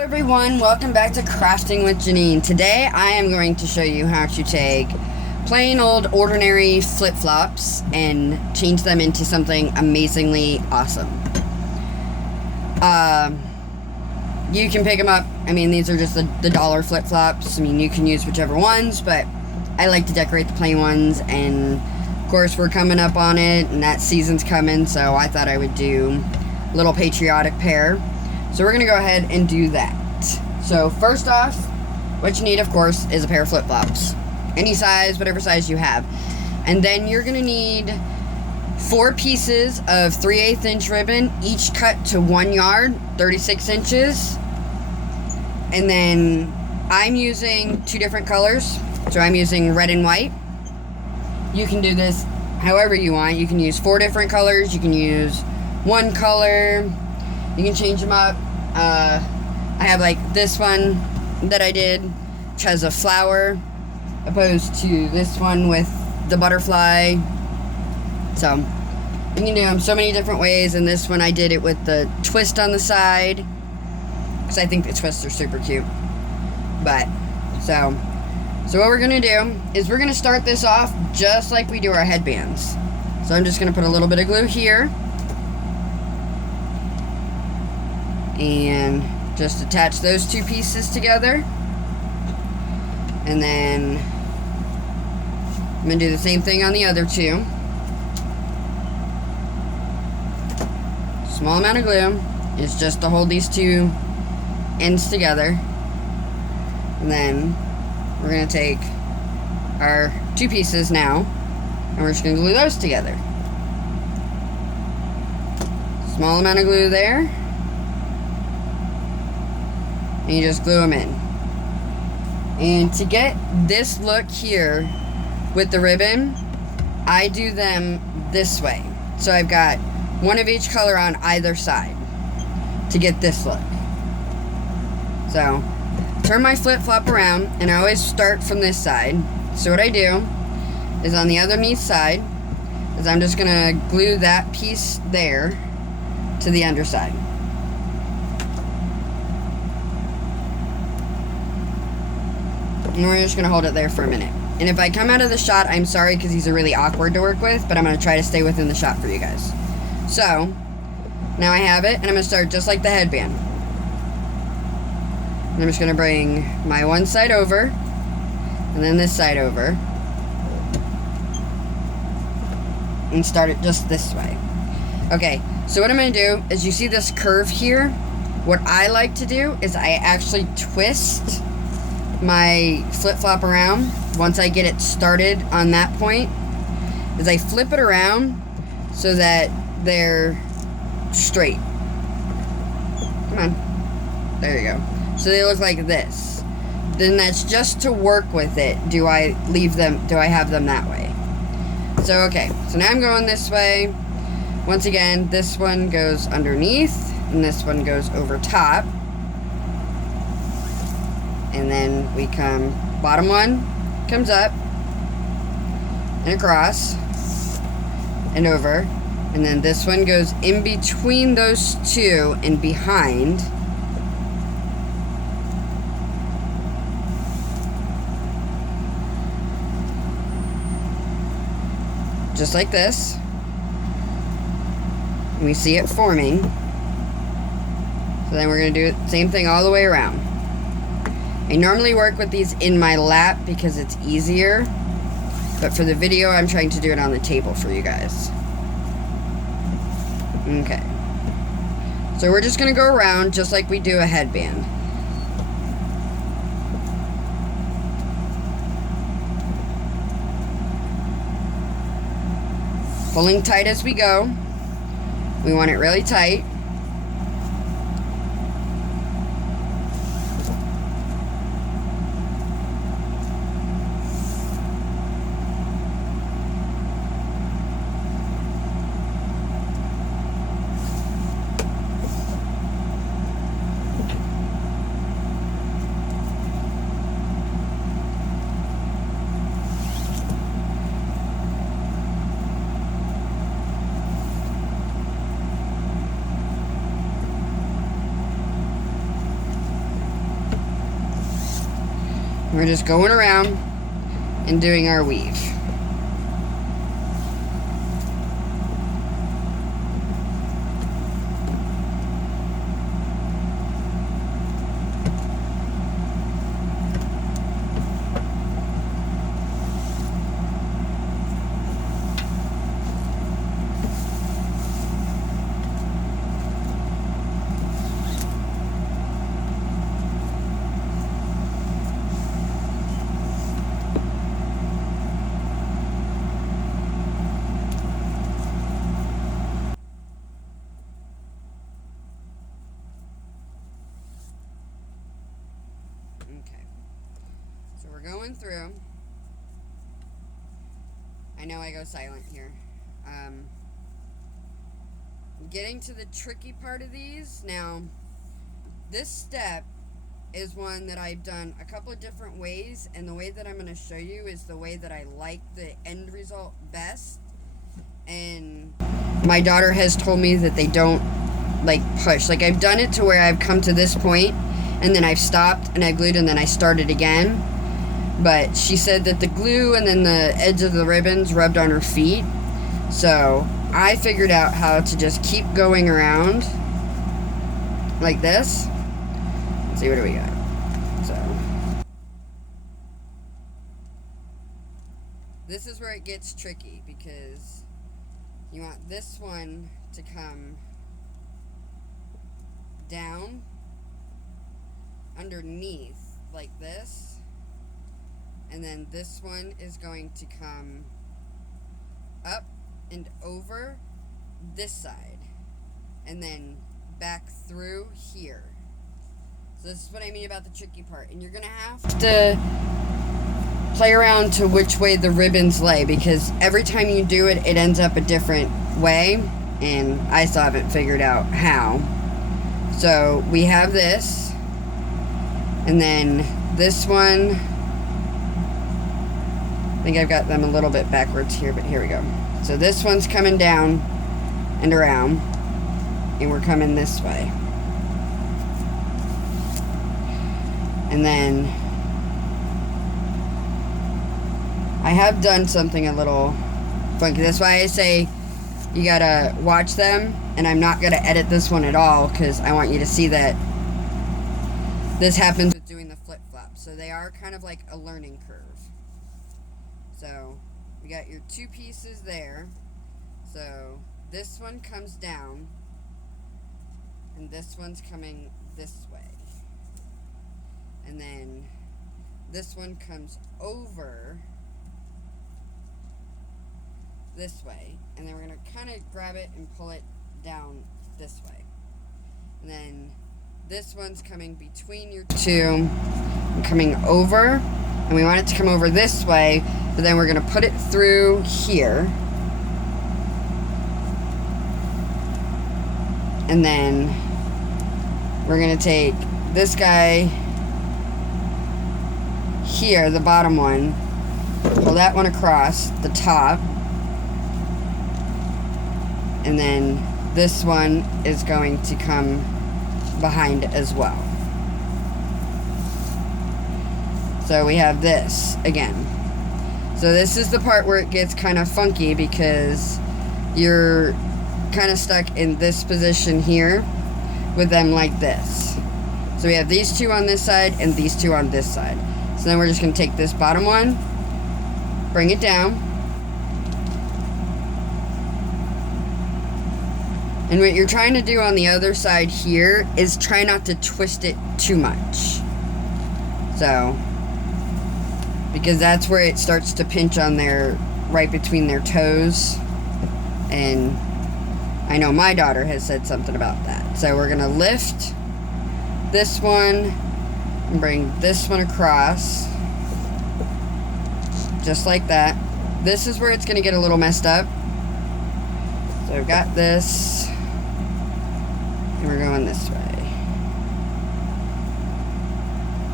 Everyone, welcome back to Crafting with Jeanine. Today I am going to show you how to take plain old ordinary flip-flops and change them into something amazingly awesome. You can pick them up. I mean, these are just the dollar flip-flops. I mean, you can use whichever ones, but I like to decorate the plain ones, and of course we're coming up on it and that season's coming, so I thought I would do a little patriotic pair. So we're going to go ahead and do that. So first off, what you need, of course, is a pair of flip-flops. Any size, whatever size you have. And then you're going to need 4 pieces of 3/8 inch ribbon, each cut to 1 yard, 36 inches. And then I'm using 2 different colors. So I'm using red and white. You can do this however you want. You can use 4 different colors. You can use 1 color. You can change them up. I have like this one that I did, which has a flower, opposed to this one with the butterfly. So you can do them so many different ways. And this one I did it with the twist on the side, because I think the twists are super cute. But so what we're gonna do is we're gonna start this off just like we do our headbands. So I'm just gonna put a little bit of glue here and just attach those 2 pieces together. And then I'm going to do the same thing on the other 2. Small amount of glue is just to hold these 2 ends together. And then we're going to take our 2 pieces now and we're just going to glue those together. Small amount of glue there. And you just glue them in. And to get this look here with the ribbon, I do them this way. So I've got 1 of each color on either side to get this look. So turn my flip-flop around, and I always start from this side. So what I do is on the underneath side is I'm just gonna glue that piece there to the underside. And we're just going to hold it there for a minute. And if I come out of the shot, I'm sorry, because these are really awkward to work with, but I'm going to try to stay within the shot for you guys. So, now I have it, and I'm going to start just like the headband. And I'm just going to bring my one side over, and then this side over, and start it just this way. Okay, so what I'm going to do is, you see this curve here? What I like to do is I actually twist my flip-flop around once I get it started on that point, is I flip it around so that they're straight. Come on. There you go. So they look like this. Then that's just to work with it. Do I have them that way? So okay, so now I'm going this way. Once again, this one goes underneath and this one goes over top. And then we come, bottom one comes up and across and over. And then this one goes in between those 2 and behind. Just like this. And we see it forming. So then we're going to do the same thing all the way around. I normally work with these in my lap because it's easier, but for the video I'm trying to do it on the table for you guys. Okay. So we're just going to go around just like we do a headband. Pulling tight as we go. We want it really tight. We're just going around and doing our weave. Okay, so we're going through. I know I go silent here. Getting to the tricky part of these. Now, this step is one that I've done a couple of different ways, and the way that I'm going to show you is the way that I like the end result best. And my daughter has told me that they don't like push. Like, I've done it to where I've come to this point and then I've stopped and I glued and then I started again. But she said that the glue and then the edge of the ribbons rubbed on her feet. So I figured out how to just keep going around like this. Let's see, what do we got? So this is where it gets tricky, because you want this one to come down underneath like this, and then this one is going to come up and over this side and then back through here. So this is what I mean about the tricky part, and you're gonna have to play around to which way the ribbons lay, because every time you do it, it ends up a different way, and I still haven't figured out how. So we have this, and then this one, I think I've got them a little bit backwards here, but here we go. So this one's coming down and around, and we're coming this way. And then I have done something a little funky. That's why I say you gotta watch them, and I'm not gonna edit this one at all, because I want you to see that this happens with doing the flip-flops. So they are kind of like a learning curve. So we got your two pieces there. So this one comes down, and this one's coming this way. And then this one comes over this way, and then we're going to kind of grab it and pull it down this way. And then this one's coming between your two and coming over, and we want it to come over this way, but then we're going to put it through here, and then we're going to take this guy here, the bottom one, pull that one across the top, and then this one is going to come behind as well. So we have this again. So this is the part where it gets kind of funky, because you're kind of stuck in this position here with them like this. So we have these two on this side and these two on this side. So then we're just going to take this bottom one, bring it down, and what you're trying to do on the other side here is try not to twist it too much. So, because that's where it starts to pinch on their, right between their toes. And I know my daughter has said something about that. So we're going to lift this one and bring this one across. Just like that. This is where it's going to get a little messed up. So I've got this, and we're going this way.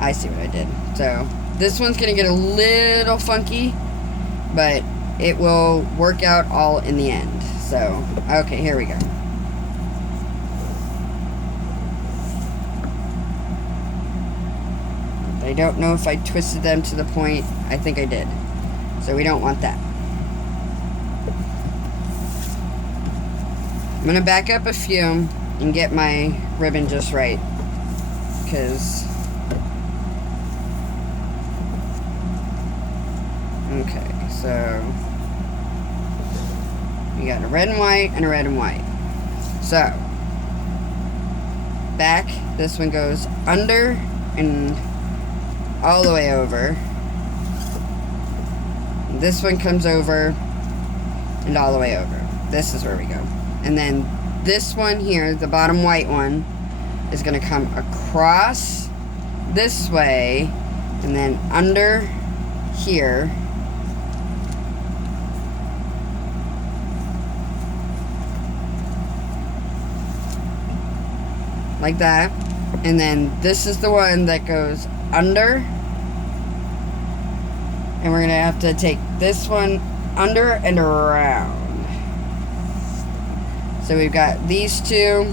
I see what I did. So this one's going to get a little funky, but it will work out all in the end. So, okay, here we go. I don't know if I twisted them to the point. I think I did. So we don't want that. I'm going to back up a few and get my ribbon just right. Because... Okay, so... we got a red and white and a red and white. So... back, this one goes under and all the way over. This one comes over and all the way over. This is where we go. And then this one here, the bottom white one, is going to come across this way and then under here. Like that. And then this is the one that goes under. And we're going to have to take this one under and around. So we've got these two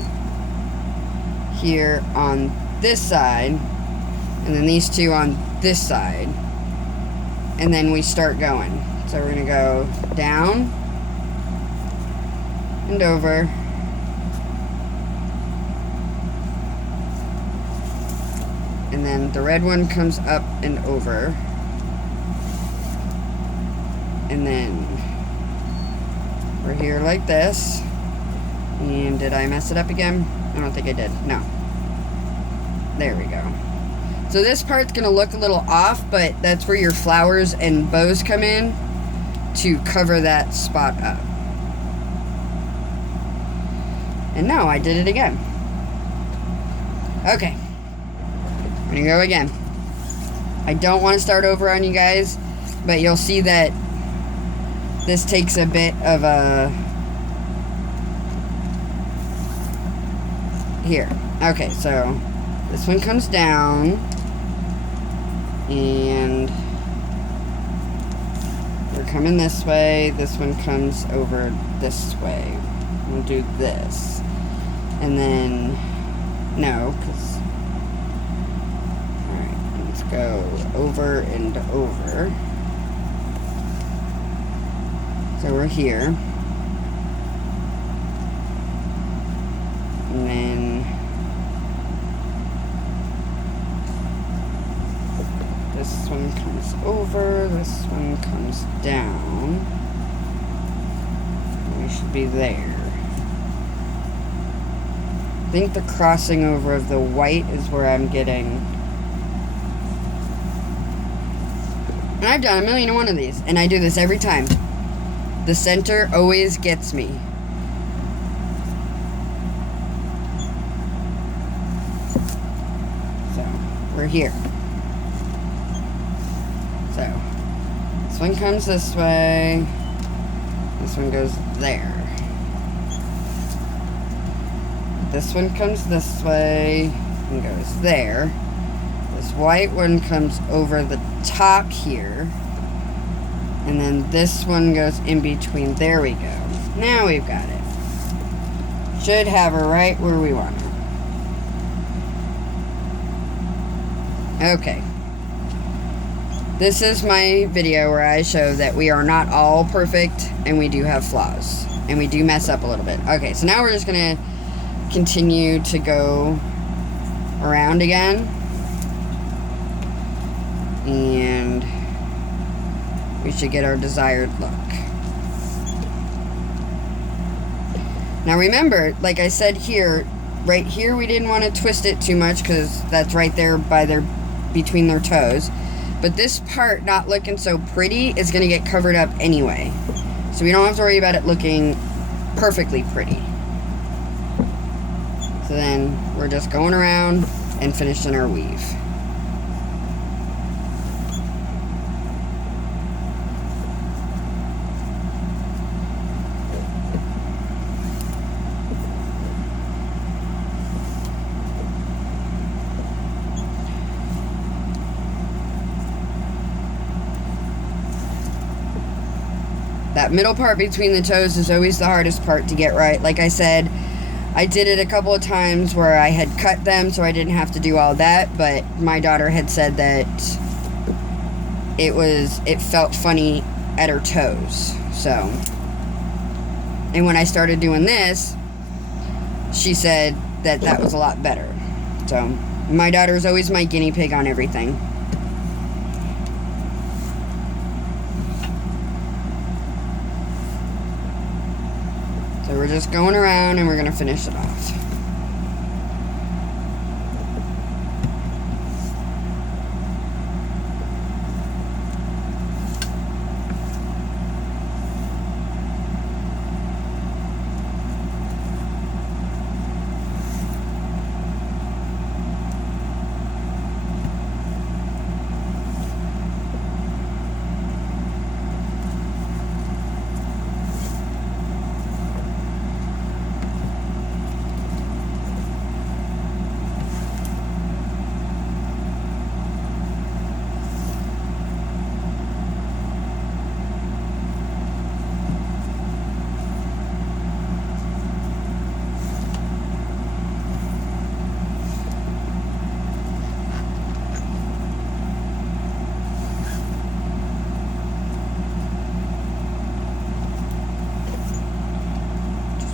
here on this side. And then these two on this side. And then we start going. So we're going to go down and over. And then the red one comes up and over. And then we're here like this. And did I mess it up again? I don't think I did. No. There we go. So this part's going to look a little off, but that's where your flowers and bows come in to cover that spot up. And now I did it again. Okay. I'm going to go again. I don't want to start over on you guys, but you'll see that this takes a bit of a... Here. Okay, so this one comes down. And we're coming this way. This one comes over this way. We'll do this. And then... No, because... Alright, let's go over and over. So we're here. And then this one comes over, this one comes down. We should be there. I think the crossing over of the white is where I'm getting. And I've done 1,000,001 of these, and I do this every time. The center always gets me. We're here. So, this one comes this way. This one goes there. This one comes this way and goes there. This white one comes over the top here. And then this one goes in between. There we go. Now we've got it. Should have her right where we want her. Okay. This is my video where I show that we are not all perfect and we do have flaws. And we do mess up a little bit. Okay, so now we're just going to continue to go around again. And we should get our desired look. Now remember, like I said here, right here we didn't want to twist it too much because that's right there by their between their toes. But this part not looking so pretty is going to get covered up anyway. So we don't have to worry about it looking perfectly pretty. So then we're just going around and finishing our weave. That middle part between the toes is always the hardest part to get right. Like I said, I did it a couple of times where I had cut them so I didn't have to do all that, but my daughter had said that it felt funny at her toes. So, and when I started doing this, she said that was a lot better. So, my daughter's always my guinea pig on everything. So we're just going around and we're going to finish it off.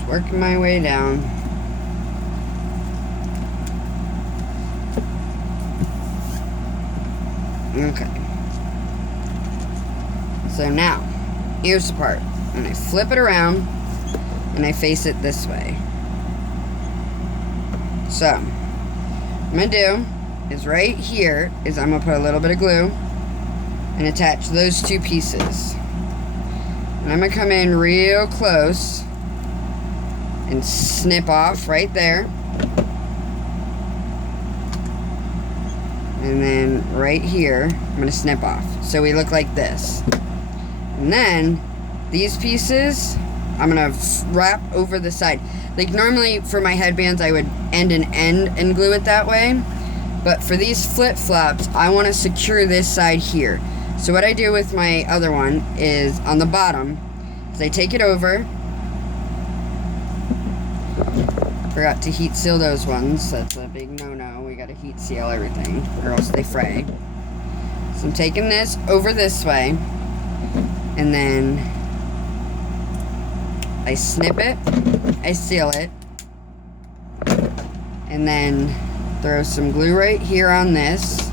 Working my way down. Okay. So now, here's the part. And I flip it around and I face it this way. So, what I'm going to do is right here is I'm going to put a little bit of glue and attach those two pieces. And I'm going to come in real close and snip off right there. And then right here, I'm going to snip off. So we look like this. And then these pieces, I'm going to wrap over the side. Like normally for my headbands, I would end and glue it that way. But for these flip-flops, I want to secure this side here. So what I do with my other one is on the bottom, is I take it over. Forgot to heat seal those ones. That's a big no-no. We gotta heat seal everything, or else they fray. So I'm taking this over this way, and then I snip it, I seal it, and then throw some glue right here on this,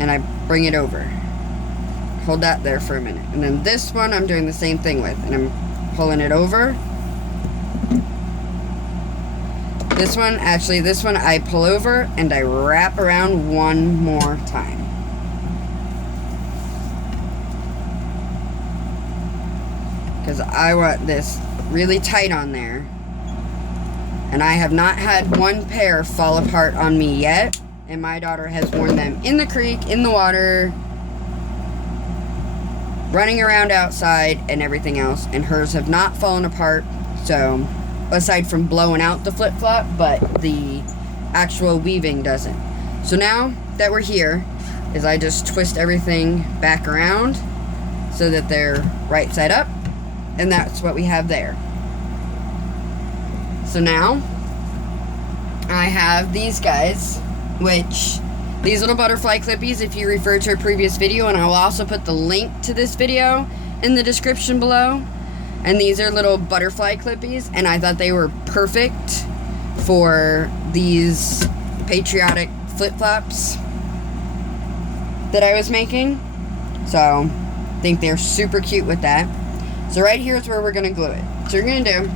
and I bring it over. Hold that there for a minute. And then this one I'm doing the same thing with, and I'm pulling it over. This one I pull over and I wrap around one more time. Because I want this really tight on there. And I have not had one pair fall apart on me yet. And my daughter has worn them in the creek, in the water, running around outside and everything else. And hers have not fallen apart. So, aside from blowing out the flip-flop, but the actual weaving doesn't. So now that we're here, is I just twist everything back around so that they're right side up, and that's what we have there. So now I have these guys, which these little butterfly clippies, if you refer to a previous video, and I will also put the link to this video in the description below. And these are little butterfly clippies, and I thought they were perfect for these patriotic flip-flops that I was making. So, I think they're super cute with that. So right here is where we're going to glue it. So what you're going to do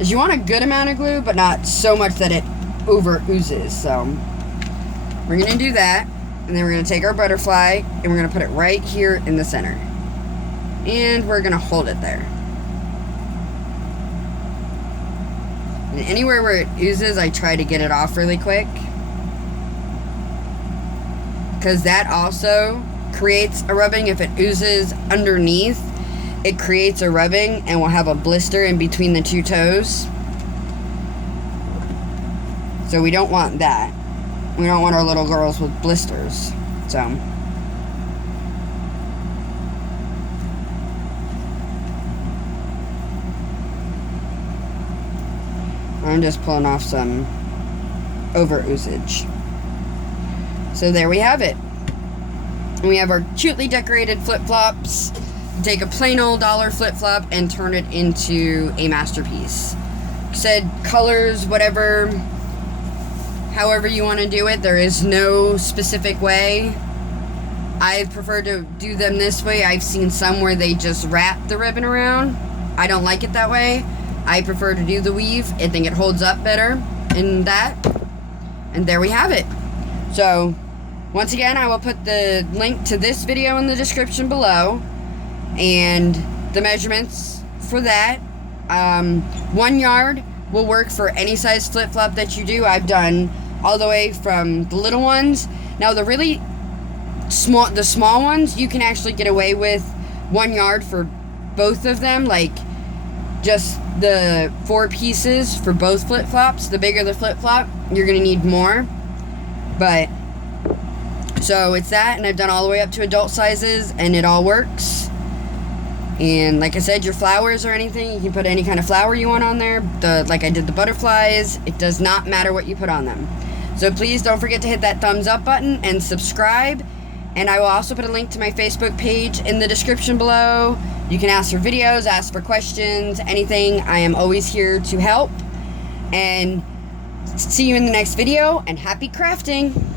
is you want a good amount of glue, but not so much that it over oozes. So, we're going to do that, and then we're going to take our butterfly, and we're going to put it right here in the center. And we're going to hold it there. And anywhere where it oozes, I try to get it off really quick. Because that also creates a rubbing. If it oozes underneath, it creates a rubbing and we'll have a blister in between the two toes. So we don't want that. We don't want our little girls with blisters. So I'm just pulling off some over oozage. So there we have it. And we have our cutely decorated flip-flops. Take a plain old dollar flip-flop and turn it into a masterpiece. Said colors, whatever, however you want to do it. There is no specific way. I prefer to do them this way. I've seen some where they just wrap the ribbon around. I don't like it that way. I prefer to do the weave. I think it holds up better in that. And there we have it. So, once again, I will put the link to this video in the description below. And the measurements for that. 1 yard will work for any size flip-flop that you do. I've done all the way from the little ones. Now, the really small ones, you can actually get away with 1 yard for both of them. Like, just the 4 pieces for both flip-flops. The bigger the flip-flop, you're going to need more. But, so it's that, and I've done all the way up to adult sizes, and it all works. And like I said, your flowers or anything, you can put any kind of flower you want on there. Like I did the butterflies, it does not matter what you put on them. So please don't forget to hit that thumbs up button and subscribe. And I will also put a link to my Facebook page in the description below. You can ask for videos, ask for questions, anything. I am always here to help. And see you in the next video, and happy crafting!